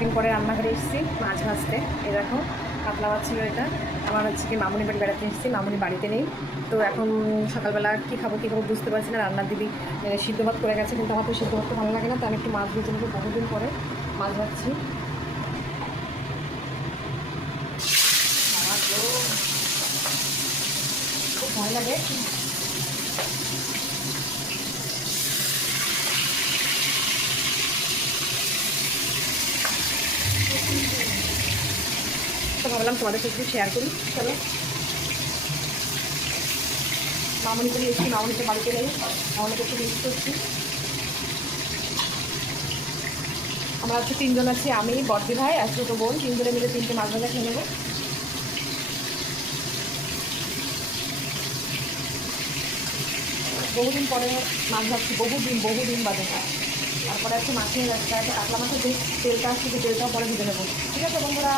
অনেকদিন পরে রান্নাঘরে এসেছি মাছ ভাজতে। এই দেখো কাতলা মাছ ছিল এটা। আমার হচ্ছে কি মামুনি বাড়ি বেড়াতে এসেছি, মামুনি বাড়িতে নেই। তো এখন সকালবেলা কী খাবো বুঝতে পারছি না। রান্নার দিদি সিদ্ধ ভাত করে গেছে, কিন্তু আমার তো সিদ্ধ ভাত তো ভালো লাগে না। তো আমি একটু মাছ ভেজে নেবো, বহুদিন পরে মাছ ভাজছি। আমার তো খুব ভয় লাগে। তো ভাবলাম তোমাদের সাথে একটু শেয়ার করি। চলো, মামুনিকে নিয়ে এসেছি, মামুনিকে বাড়িতে নেই, মামুনিকে একটু মিস করছি। আমরা হচ্ছে 3 জন আছি, আমি, বড়দি ভাই আর ছোটো বোন, 3 জনে মিলে 3টে মাছ ভাজা খেয়ে নেবো। বহুদিন পরে মাছ ভাজছি, বহুদিন বাদে। তারপরে আছে মাছের একটা কাতলা মাছের যে তেলটা আসছে, সেই তেলটাও পরে ভেজে নেবো। ঠিক আছে বন্ধুরা।